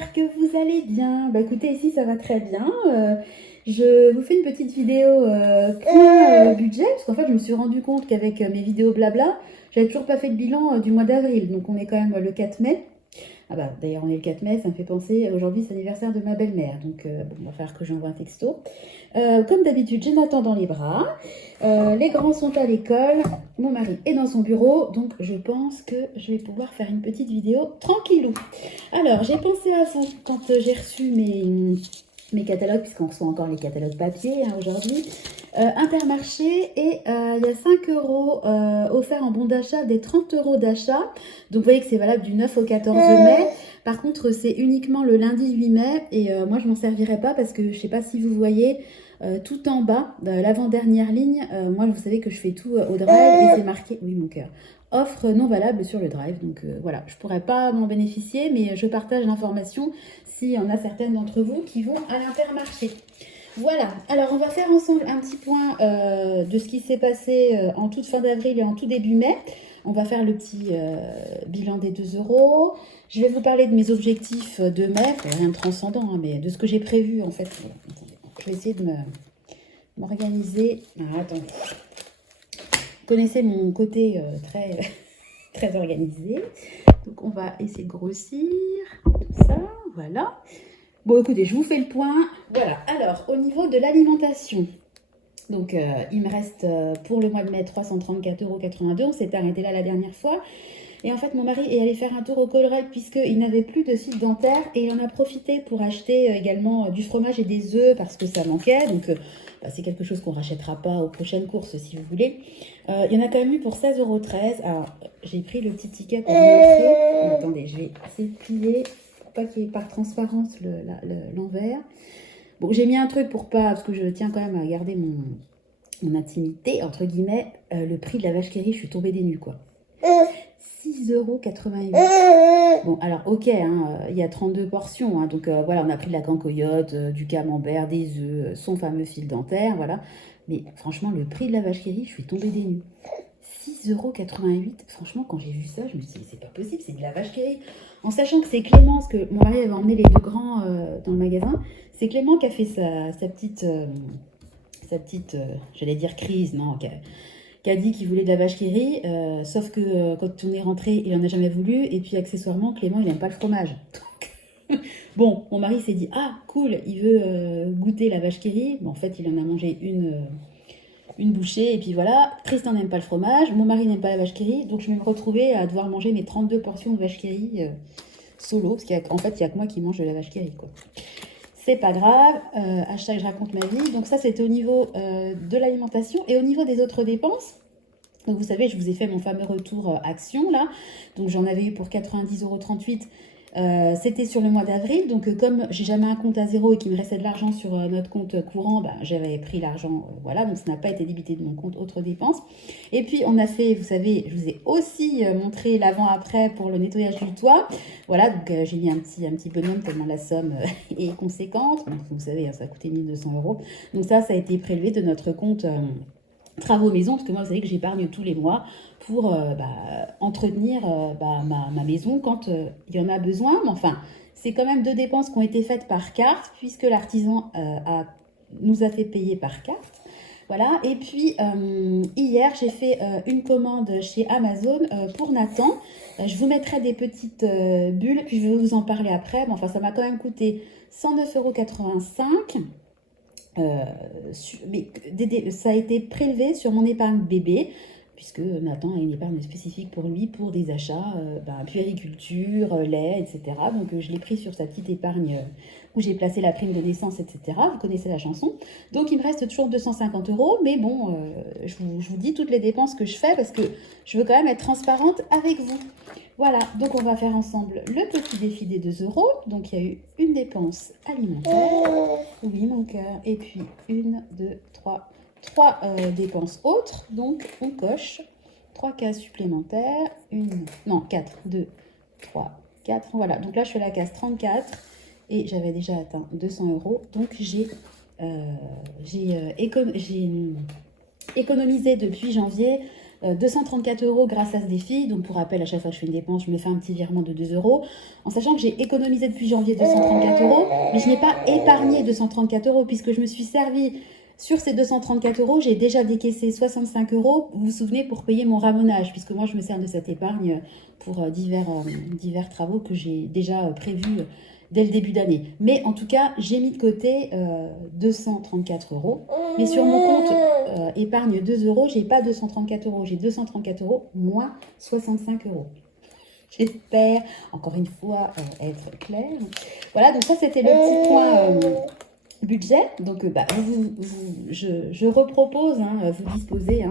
j'espère que vous allez bien. Bah écoutez, ici ça va très bien. Je vous fais une petite vidéo point budget, parce qu'en fait je me suis rendu compte qu'avec mes vidéos blabla, j'avais toujours pas fait de bilan du mois d'avril. Donc on est quand même le 4 mai. Ah bah d'ailleurs on est le 4 mai, ça me fait penser, aujourd'hui c'est l'anniversaire de ma belle-mère. Donc bon, il va falloir que j'envoie un texto. Comme d'habitude, j'ai Nathan dans les bras. Les grands sont à l'école. Mon mari est dans son bureau. Donc je pense que je vais pouvoir faire une petite vidéo tranquillou. Alors, j'ai pensé à vous quand j'ai reçu mes catalogues, puisqu'on reçoit encore les catalogues papier aujourd'hui. Intermarché, et il y a 5 euros offerts en bon d'achat, des 30 euros d'achat. Donc vous voyez que c'est valable du 9 au 14 mai. Par contre, c'est uniquement le lundi 8 mai, et moi je m'en servirai pas parce que je ne sais pas si vous voyez, tout en bas, l'avant-dernière ligne, moi vous savez que je fais tout au drive, et c'est marqué, oui mon cœur, offre non valable sur le drive. Donc voilà, je ne pourrais pas m'en bénéficier, mais je partage l'information s'il y en a certaines d'entre vous qui vont à l'Intermarché. Voilà, alors on va faire ensemble un petit point de ce qui s'est passé en toute fin d'avril et en tout début mai. On va faire le petit bilan des 2 euros. Je vais vous parler de mes objectifs de mai, rien de transcendant, hein, mais de ce que j'ai prévu en fait. Voilà, attendez. Je vais essayer de m'organiser. Ah, attendez. Vous connaissez mon côté très, très organisé. Donc on va essayer de grossir tout ça, voilà. Bon écoutez, je vous fais le point. Voilà, alors au niveau de l'alimentation, donc il me reste pour le mois de mai 334,82 €. On s'était arrêté là la dernière fois. Et en fait, mon mari est allé faire un tour au Colruyt puisqu'il n'avait plus de site dentaire, et il en a profité pour acheter également du fromage et des œufs parce que ça manquait. Donc bah, c'est quelque chose qu'on ne rachètera pas aux prochaines courses si vous voulez. Il y en a quand même eu pour 16,13 €. Alors j'ai pris le petit ticket pour vous montrer. Attendez, je vais essayer de plier pour pas qu'il y ait par transparence l'envers. Bon, j'ai mis un truc pour pas, parce que je tiens quand même à garder mon intimité, entre guillemets. Le prix de la vache qui rit, je suis tombée des nues, quoi. 6,88 €. Bon, alors, ok, hein, il y a 32 portions. Hein, donc, voilà, on a pris de la cancoyote, du camembert, des œufs, son fameux fil dentaire, voilà. Mais franchement, le prix de la vache qui rit, je suis tombée des nues. 6,88 €. Franchement, quand j'ai vu ça, je me suis dit, c'est pas possible, c'est de la vache qui rit. En sachant que c'est Clément, parce que mon mari avait emmené les deux grands dans le magasin, c'est Clément qui a fait sa petite, j'allais dire crise, non, qui a dit qu'il voulait de la vache qui rit, sauf que quand on est rentré, il en a jamais voulu, et puis accessoirement, Clément, il n'aime pas le fromage. Donc, bon, mon mari s'est dit, ah, cool, il veut goûter la vache qui rit. Bon, en fait, il en a mangé une bouchée, et puis voilà. Tristan n'aime pas le fromage, mon mari n'aime pas la vache qui rit, donc je vais me retrouver à devoir manger mes 32 portions de vache qui rit solo, parce qu'en fait, il n'y a que moi qui mange de la vache qui rit, quoi. C'est pas grave, hashtag je raconte ma vie. Donc ça, c'était au niveau de l'alimentation. Et au niveau des autres dépenses, donc vous savez, je vous ai fait mon fameux retour action là. Donc j'en avais eu pour 90,38 €. C'était sur le mois d'avril. Donc comme j'ai jamais un compte à zéro et qu'il me restait de l'argent sur notre compte courant, bah, j'avais pris l'argent, voilà. Donc ça n'a pas été débité de mon compte autres dépenses. Et puis on a fait, vous savez, je vous ai aussi montré l'avant-après pour le nettoyage du toit. Voilà, donc j'ai mis un petit bonhomme tellement la somme est conséquente. Donc, vous savez, hein, ça a coûté 1200 €. Donc ça a été prélevé de notre compte travaux maison, parce que moi, vous savez que j'épargne tous les mois pour entretenir ma maison quand il y en a besoin. Mais enfin, c'est quand même 2 dépenses qui ont été faites par carte, puisque l'artisan nous a fait payer par carte. Voilà, et puis hier, j'ai fait une commande chez Amazon pour Nathan. Je vous mettrai des petites bulles, puis je vais vous en parler après. Mais enfin, ça m'a quand même coûté 109,85 €. Mais ça a été prélevé sur mon épargne bébé, puisque Nathan a une épargne spécifique pour lui, pour des achats, puériculture, lait, etc. Donc je l'ai pris sur sa petite épargne où j'ai placé la prime de naissance, etc. Vous connaissez la chanson. Donc il me reste toujours 250 €, mais bon, je vous dis toutes les dépenses que je fais, parce que je veux quand même être transparente avec vous. Voilà, donc on va faire ensemble le petit défi des 2 €. Donc il y a eu une dépense alimentaire, oui mon cœur, et puis une, deux, trois dépenses autres. Donc on coche 3 cases supplémentaires, non 4, 2, 3, 4. Voilà, donc là je fais la case 34 et j'avais déjà atteint 200 €. Donc j'ai économisé depuis janvier 234 € grâce à ce défi. Donc pour rappel, à chaque fois que je fais une dépense, je me fais un petit virement de 2 €. En sachant que j'ai économisé depuis janvier 234 €, mais je n'ai pas épargné 234 € puisque je me suis servi sur ces 234 €, j'ai déjà décaissé 65 €, vous vous souvenez, pour payer mon ramonage, puisque moi je me sers de cette épargne pour divers travaux que j'ai déjà prévus dès le début d'année. Mais en tout cas, j'ai mis de côté 234 €. Mais sur mon compte épargne 2 €, j'ai pas 234 €, j'ai 234 € moins 65 €. J'espère, encore une fois, être claire. Voilà, donc ça c'était le petit point budget. Donc je repropose, vous disposez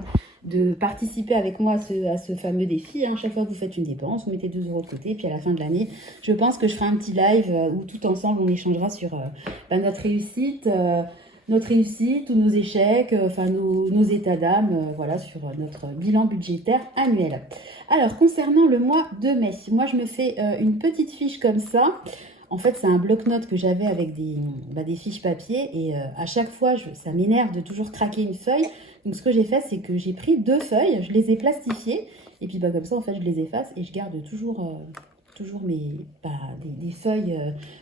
de participer avec moi à ce fameux défi. Chaque fois que vous faites une dépense, vous mettez 2 € de côté, puis à la fin de l'année, je pense que je ferai un petit live où tout ensemble on échangera sur notre réussite ou nos échecs, nos états d'âme, voilà, sur notre bilan budgétaire annuel. Alors, concernant le mois de mai, moi je me fais une petite fiche comme ça. En fait, c'est un bloc-notes que j'avais avec des fiches papier et à chaque fois, ça m'énerve de toujours craquer une feuille. Donc, ce que j'ai fait, c'est que j'ai pris 2 feuilles, je les ai plastifiées et puis comme ça, en fait, je les efface et je garde toujours des feuilles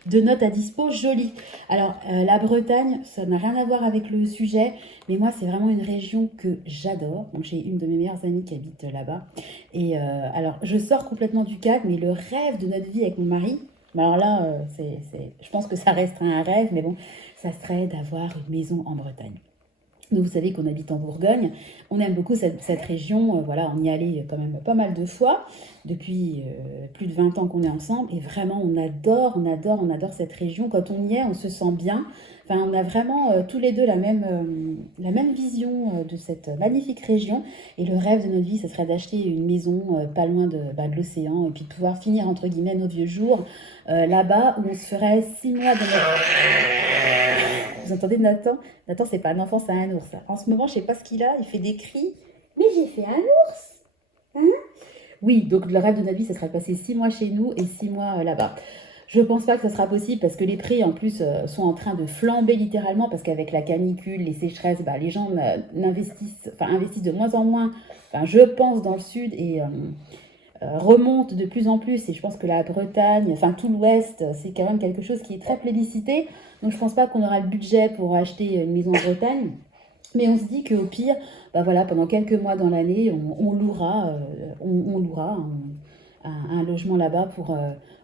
de notes à dispo jolies. Alors, la Bretagne, ça n'a rien à voir avec le sujet, mais moi, c'est vraiment une région que j'adore. Donc, j'ai une de mes meilleures amies qui habite là-bas. Et alors, je sors complètement du cadre, mais le rêve de notre vie avec mon mari, alors là, je pense que ça restera un rêve, mais bon, ça serait d'avoir une maison en Bretagne. Donc vous savez qu'on habite en Bourgogne, on aime beaucoup cette région, voilà, on y allait quand même pas mal de fois, depuis plus de 20 ans qu'on est ensemble, et vraiment on adore cette région. Quand on y est, on se sent bien, enfin on a vraiment tous les deux la même vision de cette magnifique région, et le rêve de notre vie, ce serait d'acheter une maison pas loin de l'océan, et puis de pouvoir finir entre guillemets nos vieux jours là-bas, où on se ferait 6 mois de notre... Vous entendez Nathan? Nathan, c'est pas un enfant, c'est un ours. En ce moment, je sais pas ce qu'il a, il fait des cris. Mais j'ai fait un ours, hein? Oui, donc le rêve de notre vie, ce serait de passer 6 mois chez nous et 6 mois là-bas. Je pense pas que ça sera possible parce que les prix en plus sont en train de flamber littéralement parce qu'avec la canicule, les sécheresses, les gens investissent de moins en moins. Enfin, je pense dans le sud et remonte de plus en plus, et je pense que la Bretagne, enfin tout l'Ouest, c'est quand même quelque chose qui est très plébiscité. Donc je pense pas qu'on aura le budget pour acheter une maison en Bretagne, mais on se dit qu'au pire, voilà, pendant quelques mois dans l'année, on louera un logement là-bas pour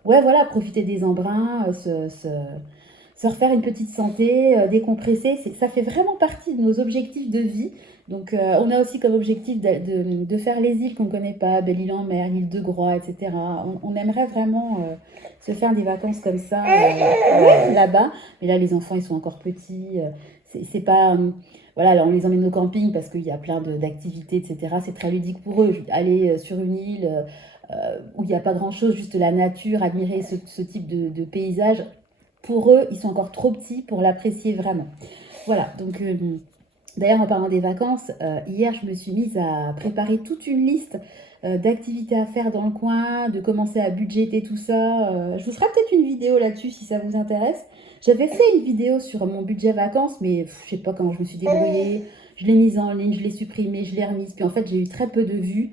ouais, voilà, profiter des embruns, se refaire une petite santé, décompresser. Ça fait vraiment partie de nos objectifs de vie. Donc, on a aussi comme objectif de faire les îles qu'on ne connaît pas, Belle-Île-en-Mer, l'île de Groix, etc. On aimerait vraiment se faire des vacances comme ça là-bas. Mais là, les enfants, ils sont encore petits. C'est pas... voilà, alors on les emmène au camping parce qu'il y a plein d'activités, etc. C'est très ludique pour eux. Aller sur une île où il n'y a pas grand-chose, juste la nature, admirer ce type de paysage. Pour eux, ils sont encore trop petits pour l'apprécier vraiment. Voilà, donc... D'ailleurs, en parlant des vacances, hier, je me suis mise à préparer toute une liste d'activités à faire dans le coin, de commencer à budgéter tout ça. Je vous ferai peut-être une vidéo là-dessus si ça vous intéresse. J'avais fait une vidéo sur mon budget vacances, mais je sais pas comment je me suis débrouillée. Je l'ai mise en ligne, je l'ai supprimée, je l'ai remise. Puis en fait, j'ai eu très peu de vues.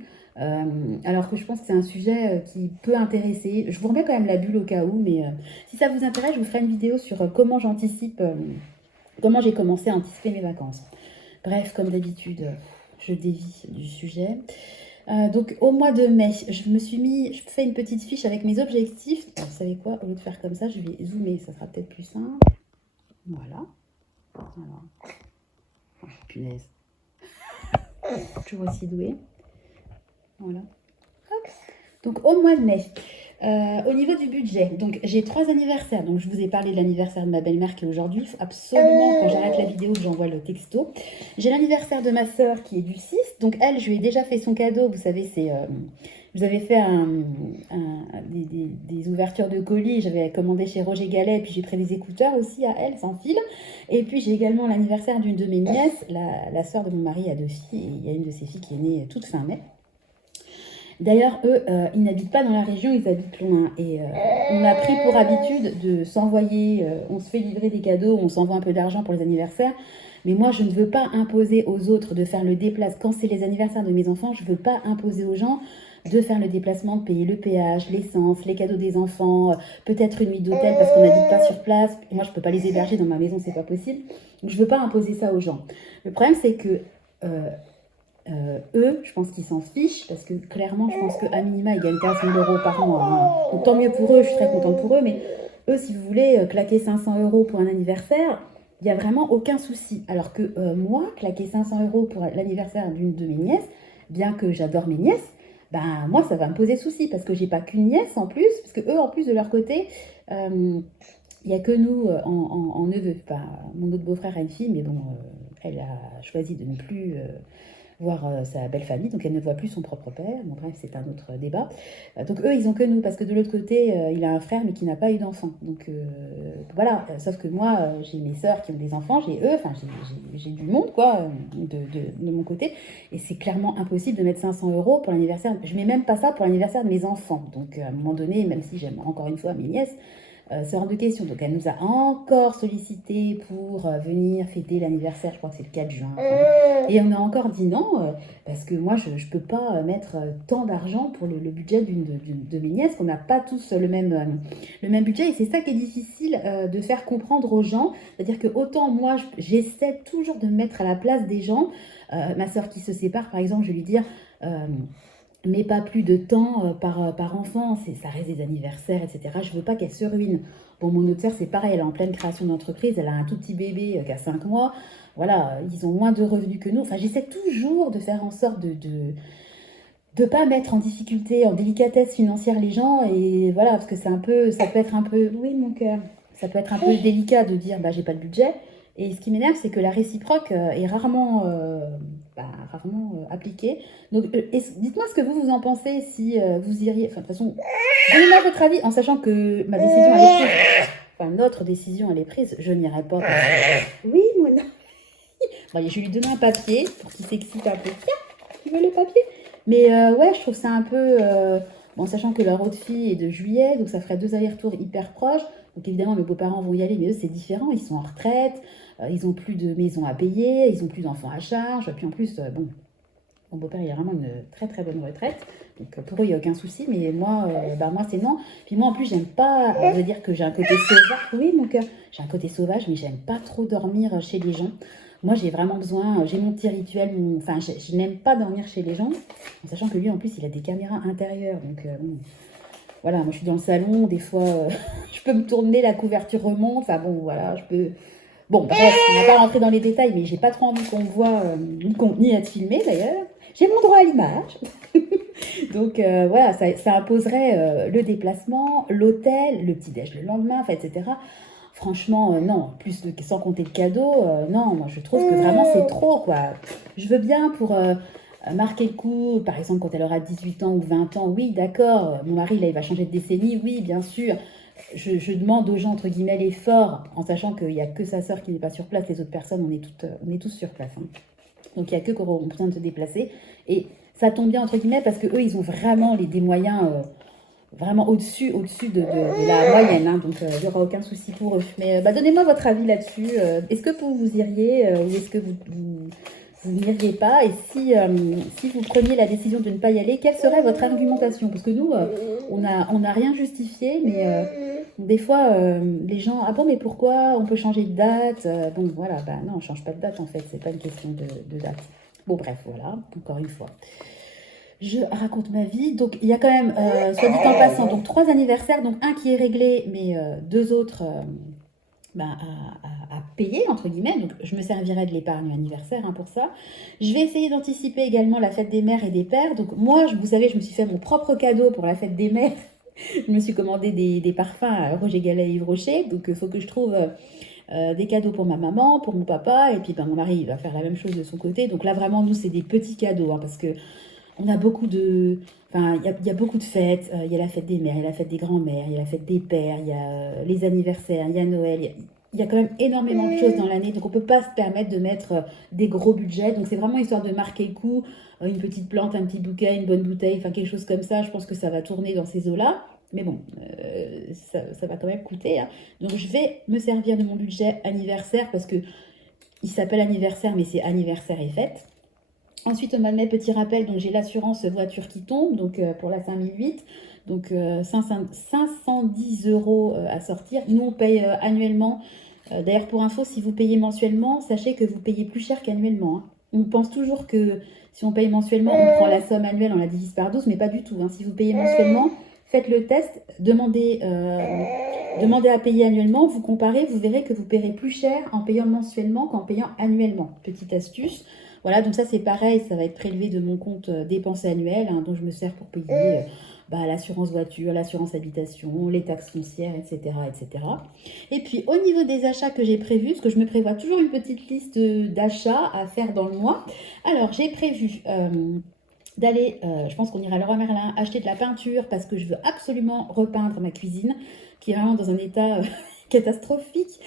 Alors que je pense que c'est un sujet qui peut intéresser. Je vous remets quand même la bulle au cas où, mais si ça vous intéresse, je vous ferai une vidéo sur comment comment j'ai commencé à anticiper mes vacances. Bref, comme d'habitude, je dévie du sujet. Donc, au mois de mai, je fais une petite fiche avec mes objectifs. Alors, vous savez quoi? Au lieu de faire comme ça, je vais zoomer, ça sera peut-être plus simple. Voilà. Alors. Oh, punaise. Toujours aussi douée. Voilà. Hop. Donc, au mois de mai. Au niveau du budget, donc j'ai 3 anniversaires. Donc je vous ai parlé de l'anniversaire de ma belle-mère qui est aujourd'hui. Il faut absolument, quand j'arrête la vidéo, que j'envoie le texto. J'ai l'anniversaire de ma sœur qui est du 6. Donc elle, je lui ai déjà fait son cadeau. Vous savez, vous avez fait des ouvertures de colis. J'avais commandé chez Roger Gallet. Et puis j'ai pris des écouteurs aussi à elle, sans fil. Et puis j'ai également l'anniversaire d'une de mes nièces. La sœur de mon mari a 2 filles. Et il y a une de ses filles qui est née toute fin mai. D'ailleurs, eux, ils n'habitent pas dans la région, ils habitent loin. Et on a pris pour habitude de s'envoyer, on se fait livrer des cadeaux, on s'envoie un peu d'argent pour les anniversaires. Mais moi, je ne veux pas imposer aux autres de faire le déplacement. Quand c'est les anniversaires de mes enfants, je ne veux pas imposer aux gens de faire le déplacement, de payer le péage, l'essence, les cadeaux des enfants, peut-être une nuit d'hôtel parce qu'on n'habite pas sur place. Moi, je ne peux pas les héberger dans ma maison, c'est pas possible. Donc, je ne veux pas imposer ça aux gens. Le problème, c'est que eux, je pense qu'ils s'en fichent parce que clairement, je pense qu'à minima, ils gagnent 15 000 euros par mois, hein. Donc, tant mieux pour eux, je suis très contente pour eux. Mais eux, si vous voulez claquer 500 euros pour un anniversaire, il n'y a vraiment aucun souci. Alors que moi, claquer 500 euros pour l'anniversaire d'une de mes nièces, bien que j'adore mes nièces, ben moi, ça va me poser souci parce que j'ai pas qu'une nièce en plus, parce que eux, en plus de leur côté, il n'y a que nous en neveu. Enfin, mon autre beau-frère a une fille, mais bon, elle a choisi de ne plus voir sa belle famille, donc elle ne voit plus son propre père. Bon, bref, c'est un autre débat. Donc eux, ils ont que nous, parce que de l'autre côté, il a un frère, mais qui n'a pas eu d'enfant. Donc voilà, sauf que moi, j'ai mes sœurs qui ont des enfants, j'ai eux, enfin, j'ai du monde, quoi, de mon côté. Et c'est clairement impossible de mettre 500 euros pour l'anniversaire. Je mets même pas ça pour l'anniversaire de mes enfants. Donc à un moment donné, même si j'aime encore une fois mes nièces, c'est hors de question. Donc elle nous a encore sollicité pour venir fêter l'anniversaire, je crois que c'est le 4 juin. Enfin, et on a encore dit non, parce que moi je ne peux pas mettre tant d'argent pour le budget de mes nièces, qu'on n'a pas tous le même budget. Et c'est ça qui est difficile de faire comprendre aux gens. C'est-à-dire que autant moi j'essaie toujours de me mettre à la place des gens. Ma soeur qui se sépare, par exemple, je vais lui dire... mais pas plus de temps par enfant, ça reste des anniversaires, etc. Je ne veux pas qu'elle se ruine. Bon, mon autre sœur, c'est pareil, elle est en pleine création d'entreprise, elle a un tout petit bébé qui a 5 mois. Voilà, ils ont moins de revenus que nous. Enfin, j'essaie toujours de faire en sorte de pas mettre en difficulté, en délicatesse financière les gens. Et voilà, parce que c'est un peu, ça peut être un peu, oui, mon cœur, ça peut être un peu délicat de dire, bah, j'ai pas de budget. Et ce qui m'énerve, c'est que la réciproque est rarement appliquée. Donc, dites-moi ce que vous en pensez, si vous iriez. Enfin, de toute façon, donnez-moi votre avis, en sachant que ma décision, elle est prise. Enfin, notre décision, elle est prise. Je n'irai pas. Oui, mon. Bon, je vais lui donner un papier pour qu'il s'excite un peu. Tiens, tu veux le papier? Mais ouais, je trouve ça un peu. Bon, sachant que leur autre fille est de juillet, donc ça ferait 2 allers-retours hyper proches. Donc évidemment, mes beaux-parents vont y aller, mais eux, c'est différent. Ils sont en retraite, ils n'ont plus de maison à payer, ils n'ont plus d'enfants à charge. Puis en plus, bon, mon beau-père, il a vraiment une très très bonne retraite. Donc pour eux, il n'y a aucun souci, mais moi, moi c'est non. Puis moi, en plus, j'aime pas. Je veux dire que j'ai un côté sauvage. Oui, mon cœur, j'ai un côté sauvage, mais j'aime pas trop dormir chez les gens. Moi, j'ai vraiment besoin, j'ai mon petit rituel, enfin, je n'aime pas dormir chez les gens, en sachant que lui, en plus, il a des caméras intérieures, donc bon, voilà, moi, je suis dans le salon, des fois, je peux me tourner, la couverture remonte, enfin bon, voilà, je peux... Bon, bref, on va pas rentrer dans les détails, mais j'ai pas trop envie qu'on me voit, ni être filmé, d'ailleurs. J'ai mon droit à l'image. Donc, voilà, ça imposerait le déplacement, l'hôtel, le petit-déj le lendemain, enfin, etc. Franchement, non, plus sans compter le cadeau, non, moi je trouve que vraiment c'est trop, quoi. Je veux bien pour marquer le coup, par exemple quand elle aura 18 ans ou 20 ans, oui, d'accord, mon mari là il va changer de décennie, oui, bien sûr. Je demande aux gens, entre guillemets, l'effort, en sachant qu'il n'y a que sa sœur qui n'est pas sur place, les autres personnes, on est tous sur place, hein. Donc il n'y a que qui auront besoin de se déplacer. Et ça tombe bien, entre guillemets, parce qu'eux, ils ont vraiment des moyens vraiment au-dessus de la moyenne, hein, donc il n'y aura aucun souci pour eux. Mais donnez-moi votre avis là-dessus. Est-ce que vous iriez ou est-ce que vous n'iriez pas? Et si vous preniez la décision de ne pas y aller, quelle serait votre argumentation? Parce que nous, on n'a rien justifié, mais des fois, les gens, ah bon, mais pourquoi on peut changer de date? Bon, voilà, bah non, on ne change pas de date en fait, c'est pas une question de date. Bon, bref, voilà, encore une fois. Je raconte ma vie. Donc, il y a quand même, soit dit en passant, donc 3 anniversaires, donc un qui est réglé, mais 2 autres à payer, entre guillemets. Donc, je me servirai de l'épargne anniversaire, hein, pour ça. Je vais essayer d'anticiper également la fête des mères et des pères. Donc, moi, vous savez, je me suis fait mon propre cadeau pour la fête des mères. Je me suis commandé des parfums à Roger Gallet et Yves Rocher. Donc, il faut que je trouve des cadeaux pour ma maman, pour mon papa. Et puis, mon mari, il va faire la même chose de son côté. Donc là, vraiment, nous, c'est des petits cadeaux, hein, parce que on a beaucoup de... Enfin, il y a beaucoup de fêtes. Il y a la fête des mères, il y a la fête des grands-mères, il y a la fête des pères, il y a les anniversaires, il y a Noël. Il y a quand même énormément de choses dans l'année. Donc, on ne peut pas se permettre de mettre des gros budgets. Donc, c'est vraiment histoire de marquer le coup. Une petite plante, un petit bouquet, une bonne bouteille, enfin, quelque chose comme ça. Je pense que ça va tourner dans ces eaux-là. Mais bon, ça va quand même coûter, hein. Donc, je vais me servir de mon budget anniversaire parce que Il s'appelle anniversaire, mais c'est anniversaire et fête. Ensuite, au mois de mai, petit rappel, donc j'ai l'assurance voiture qui tombe, donc pour la 5008, donc 510 € à sortir. Nous, on paye annuellement. D'ailleurs, pour info, si vous payez mensuellement, sachez que vous payez plus cher qu'annuellement, hein. On pense toujours que si on paye mensuellement, on prend la somme annuelle, on la divise par 12, mais pas du tout, hein. Si vous payez mensuellement, faites le test, demandez à payer annuellement, vous comparez, vous verrez que vous paierez plus cher en payant mensuellement qu'en payant annuellement. Petite astuce. Voilà, donc ça c'est pareil, ça va être prélevé de mon compte dépenses annuelles, hein, dont je me sers pour payer l'assurance voiture, l'assurance habitation, les taxes foncières, etc., etc. Et puis au niveau des achats que j'ai prévus, parce que je me prévois toujours une petite liste d'achats à faire dans le mois. Alors j'ai prévu d'aller, je pense qu'on ira à Leroy Merlin, acheter de la peinture parce que je veux absolument repeindre ma cuisine, qui est vraiment dans un état catastrophique.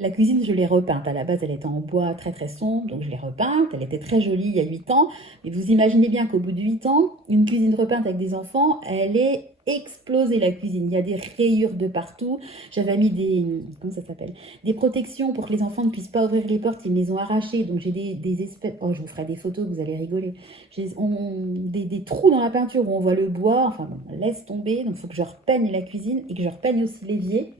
La cuisine, je l'ai repeinte. À la base, elle était en bois très très sombre, donc je l'ai repeinte. Elle était très jolie il y a 8 ans. Mais vous imaginez bien qu'au bout de 8 ans, une cuisine repeinte avec des enfants, elle est explosée, la cuisine. Il y a des rayures de partout. J'avais mis comment ça s'appelle? Des protections pour que les enfants ne puissent pas ouvrir les portes. Ils me les ont arrachées. Donc j'ai des espèces... Oh, je vous ferai des photos, vous allez rigoler. J'ai des trous dans la peinture où on voit le bois. Enfin bon, laisse tomber. Donc il faut que je repeigne la cuisine et que je repeigne aussi l'évier.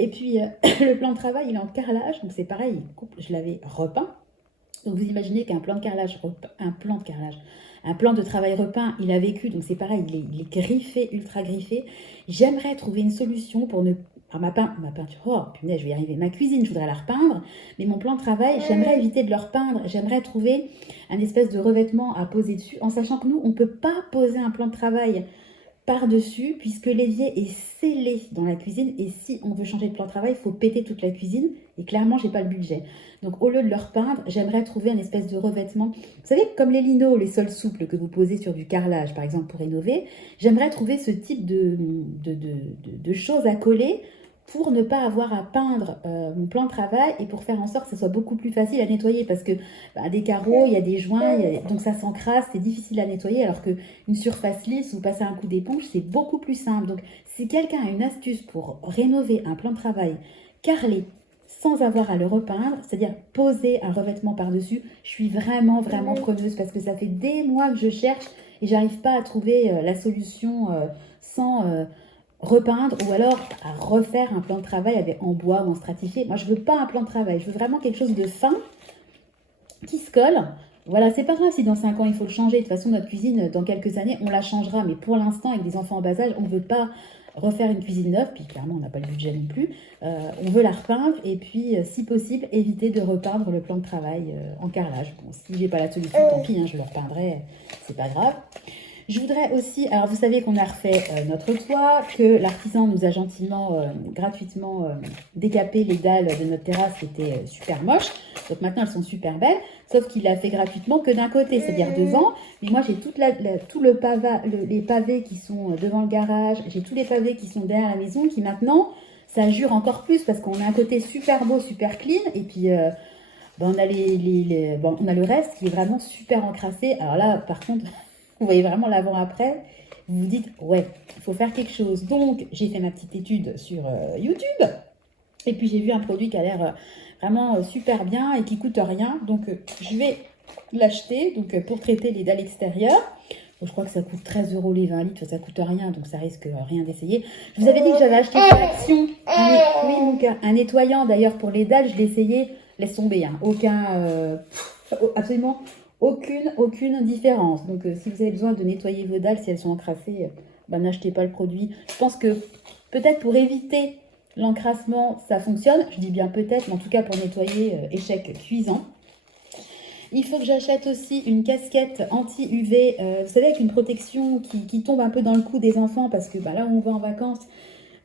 Et puis, le plan de travail, il est en carrelage, donc c'est pareil, je l'avais repeint. Donc vous imaginez qu'un plan de carrelage, un plan de travail repeint, il a vécu, donc c'est pareil, il est griffé, ultra griffé. J'aimerais trouver une solution pour ne... Alors ma peinture, oh punaise, je vais y arriver. Ma cuisine, je voudrais la repeindre, mais mon plan de travail, j'aimerais éviter de le repeindre. J'aimerais trouver un espèce de revêtement à poser dessus, en sachant que nous, on ne peut pas poser un plan de travail par-dessus, puisque l'évier est scellé dans la cuisine, et si on veut changer de plan de travail, il faut péter toute la cuisine, et clairement, j'ai pas le budget. Donc, au lieu de le repeindre, j'aimerais trouver un espèce de revêtement. Vous savez, comme les linos, les sols souples que vous posez sur du carrelage, par exemple, pour rénover, j'aimerais trouver ce type de choses à coller pour ne pas avoir à peindre mon plan de travail et pour faire en sorte que ce soit beaucoup plus facile à nettoyer, parce que des carreaux, il y a des joints, donc ça s'encrasse, c'est difficile à nettoyer, alors qu'une surface lisse, vous passez un coup d'éponge, c'est beaucoup plus simple. Donc si quelqu'un a une astuce pour rénover un plan de travail carrelé sans avoir à le repeindre, c'est-à-dire poser un revêtement par-dessus, je suis vraiment, vraiment preneuse, parce que ça fait des mois que je cherche et j'arrive pas à trouver la solution sans... repeindre, ou alors à refaire un plan de travail en bois ou en stratifié. Moi, je veux pas un plan de travail, je veux vraiment quelque chose de fin qui se colle. Voilà, c'est pas grave si dans 5 ans il faut le changer. De toute façon, notre cuisine, dans quelques années, on la changera. Mais pour l'instant, avec des enfants en bas âge, on ne veut pas refaire une cuisine neuve. Puis clairement, on n'a pas le budget non plus. On veut la repeindre et puis, si possible, éviter de repeindre le plan de travail en carrelage. Bon, si j'ai pas la solution, tant pis, hein, je le repeindrai, c'est pas grave. Je voudrais aussi, alors vous savez qu'on a refait notre toit, que l'artisan nous a gentiment, gratuitement décapé les dalles de notre terrasse qui étaient super moches. Donc maintenant elles sont super belles, sauf qu'il l'a fait gratuitement que d'un côté, c'est-à-dire devant. Mais moi j'ai tout les pavés qui sont devant le garage, j'ai tous les pavés qui sont derrière la maison qui maintenant, ça jure encore plus parce qu'on a un côté super beau, super clean, et puis on a on a le reste qui est vraiment super encrassé. Alors là, par contre... Vous voyez vraiment l'avant-après, vous vous dites, ouais, il faut faire quelque chose. Donc, j'ai fait ma petite étude sur YouTube, et puis j'ai vu un produit qui a l'air vraiment super bien et qui coûte rien. Donc, je vais l'acheter pour traiter les dalles extérieures. Donc, je crois que ça coûte 13 € les 20 litres, ça coûte rien, donc ça risque rien d'essayer. Je vous avais dit que j'avais acheté chez Action un nettoyant d'ailleurs pour les dalles, je l'ai essayé, laisse tomber, hein, absolument aucune différence. Donc si vous avez besoin de nettoyer vos dalles, si elles sont encrassées, n'achetez pas le produit. Je pense que peut-être pour éviter l'encrassement, ça fonctionne. Je dis bien peut-être, mais en tout cas pour nettoyer, échec cuisant. Il faut que j'achète aussi une casquette anti-UV, vous savez, avec une protection qui tombe un peu dans le cou des enfants, parce que là où on va en vacances,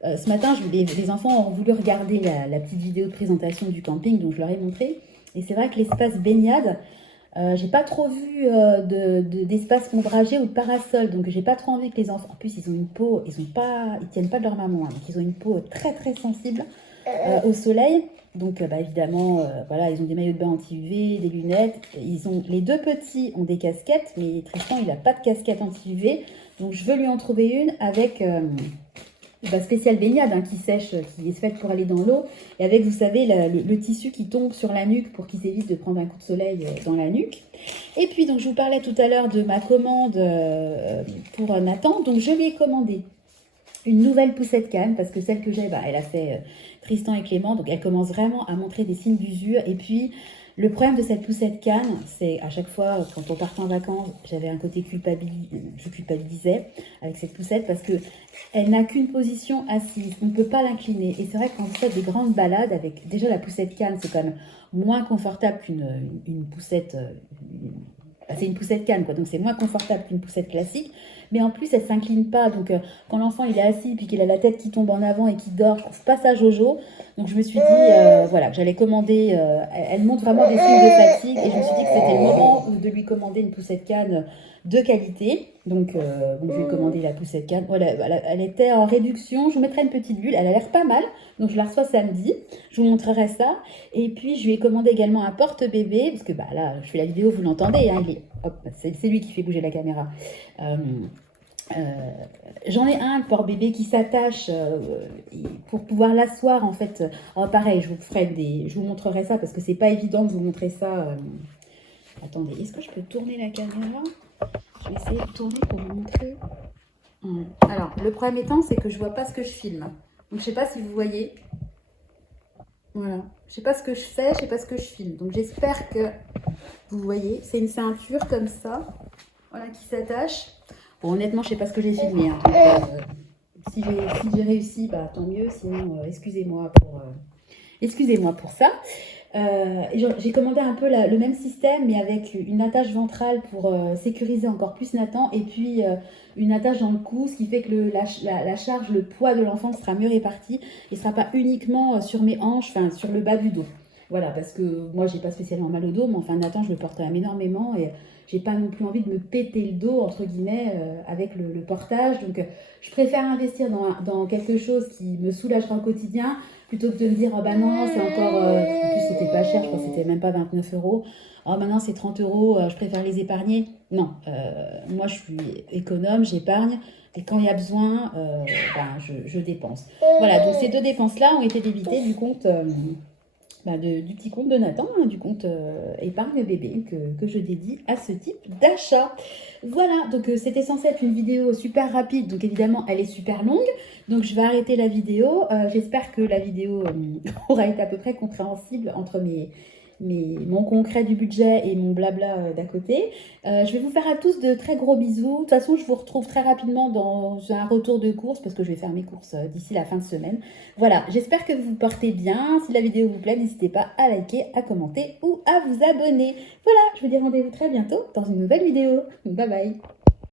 ce matin, les enfants ont voulu regarder la petite vidéo de présentation du camping, donc je leur ai montré. Et c'est vrai que l'espace baignade, j'ai pas trop vu d'espace ombragé ou de parasol, donc j'ai pas trop envie que les enfants... En plus, ils ont une peau, ils tiennent pas de leur maman, hein, donc ils ont une peau très très sensible au soleil. Donc évidemment, voilà, ils ont des maillots de bain anti-UV, des lunettes. Les deux petits ont des casquettes, mais Tristan, il n'a pas de casquette anti-UV. Donc je veux lui en trouver une avec bah, spéciale baignade hein, qui sèche, qui est faite pour aller dans l'eau. Et avec, vous savez, le tissu qui tombe sur la nuque pour qu'il s'évite de prendre un coup de soleil dans la nuque. Et puis, donc, je vous parlais tout à l'heure de ma commande pour Nathan. Donc, je lui ai commandé une nouvelle poussette canne parce que celle que j'ai, bah, elle a fait Tristan et Clément. Donc, elle commence vraiment à montrer des signes d'usure. Et puis, le problème de cette poussette canne, c'est à chaque fois, quand on partait en vacances, j'avais un côté je culpabilisais avec cette poussette parce que elle n'a qu'une position assise. On ne peut pas l'incliner. Et c'est vrai que quand vous faites des grandes balades avec, déjà la poussette canne, c'est quand même moins confortable qu'une poussette, c'est une poussette canne, quoi. Donc c'est moins confortable qu'une poussette classique. Mais en plus, elle ne s'incline pas. Donc quand l'enfant il est assis puis qu'il a la tête qui tombe en avant et qui dort, je trouve pas ça jojo. Donc je me suis dit voilà, que j'allais commander. Elle montre vraiment des signes de fatigue et je me suis dit que c'était le moment de lui commander une poussette canne de qualité. Donc je lui ai commandé la poussette canne. Voilà, elle était en réduction. Je vous mettrai une petite bulle. Elle a l'air pas mal. Donc je la reçois samedi. Je vous montrerai ça. Et puis je lui ai commandé également un porte-bébé parce que bah là, je fais la vidéo, vous l'entendez. Hein, c'est lui qui fait bouger la caméra. J'en ai un, le porte-bébé, qui s'attache pour pouvoir l'asseoir en fait. Alors, pareil, je vous montrerai ça parce que c'est pas évident de vous montrer ça. Attendez, est-ce que je peux tourner la caméra? Je vais essayer de tourner pour vous montrer. Alors, le problème étant, c'est que je vois pas ce que je filme. Donc, je sais pas si vous voyez. Voilà. Je sais pas ce que je fais, je sais pas ce que je filme. Donc, j'espère que vous voyez. C'est une ceinture comme ça, voilà, qui s'attache. Bon, honnêtement, je sais pas ce que j'ai filmé. Hein. Si j'ai réussi, bah, tant mieux. Sinon, excusez-moi pour ça. J'ai commandé un peu le même système, mais avec une attache ventrale pour sécuriser encore plus Nathan, et puis une attache dans le cou, ce qui fait que la charge, le poids de l'enfant sera mieux réparti. Il ne sera pas uniquement sur mes hanches, enfin sur le bas du dos. Voilà, parce que moi, j'ai pas spécialement mal au dos, mais enfin, Nathan, je le porte quand même énormément et j'ai pas non plus envie de me péter le dos, entre guillemets, avec le portage. Donc, je préfère investir dans quelque chose qui me soulagera au quotidien plutôt que de me dire, oh bah non, c'est encore. En plus, c'était pas cher, je crois que c'était même pas 29 euros. Oh, maintenant, c'est 30 euros, je préfère les épargner. Non, moi, je suis économe, j'épargne. Et quand il y a besoin, je dépense. Voilà, donc ces deux dépenses-là ont été débitées du compte. Du petit compte de Nathan, hein, du compte épargne bébé que je dédie à ce type d'achat. Voilà, donc c'était censé être une vidéo super rapide, donc évidemment elle est super longue, donc je vais arrêter la vidéo. J'espère que la vidéo aura été à peu près compréhensible entre mon concret du budget et mon blabla d'à côté. Je vais vous faire à tous de très gros bisous. De toute façon, je vous retrouve très rapidement dans un retour de course parce que je vais faire mes courses d'ici la fin de semaine. Voilà, j'espère que vous vous portez bien. Si la vidéo vous plaît, n'hésitez pas à liker, à commenter ou à vous abonner. Voilà, je vous dis rendez-vous très bientôt dans une nouvelle vidéo. Bye bye.